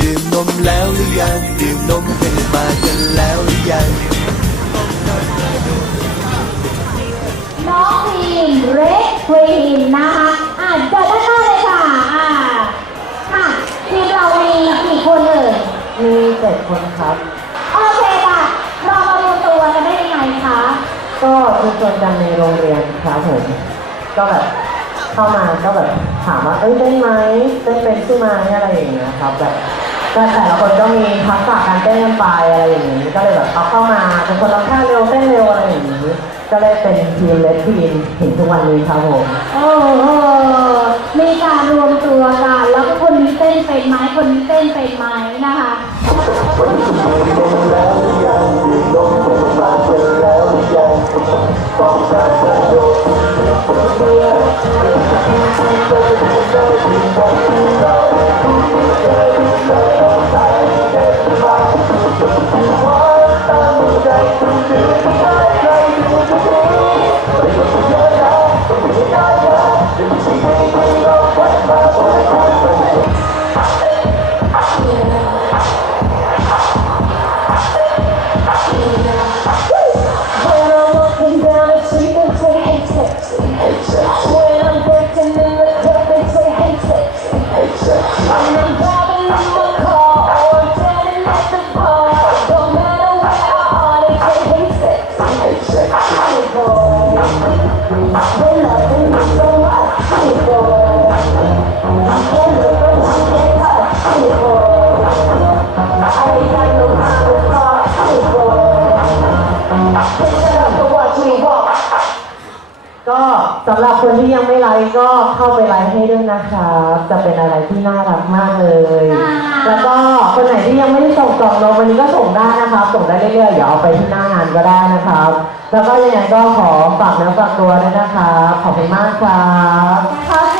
ดื่มนมแล้วหรือยัง ดื่มนมเป็นมากันแล้วหรือยัง น้องทีมเรดกรีนนะคะอะเจอด้านหน้าเลยค่ะอ่าค่ะทีมเรามีกี่คนเอ่ยมีเจ็ดคนครับ โอเคค่ะ เรามารวมตัวกันได้ยังไงคะก็คือชวนกันในโรงเรียนครับผมก็แบบเข้ามาก็แบบถามว่าเอ้ยเต้นไหมเต้นเป็นขึ้นไหมอะไรอย่างเงี้ยครับแบบ ก็แต่ละคนก็มีทักษะการเต้นกันไปอะไรอย่างนี้ ก็เลยแบบเอาเข้ามาเป็นคนรับท่าเร็วเต้นเร็วอะไรอย่างนี้ ก็เลยเป็นทีมเลดทีมถึงทุกวันนี้ครับผมโอ้โหมีการรวมตัวกัน แล้วก็คนนี้เต้นเป็นไหมคนนี้เต้นเป็นไหมนะคะ When They love the ก็สำหรับคนที่ยังไม่ไลค์ก็เข้าไปไลค์ให้ด้วยนะครับ จะเป็นอะไรที่น่ารักมากเลยค่ะแล้วก็คนไหนที่ยังไม่ได้ส่งกล่องนมวันนี้ก็ส่งได้นะครับ ส่งได้เรื่อยๆเดี๋ยวเอาไปที่หน้างานก็ได้นะครับ แล้วก็ยังไงก็ขอฝากเนื้อฝากตัวด้วยนะครับขอบคุณมากครับขอเสี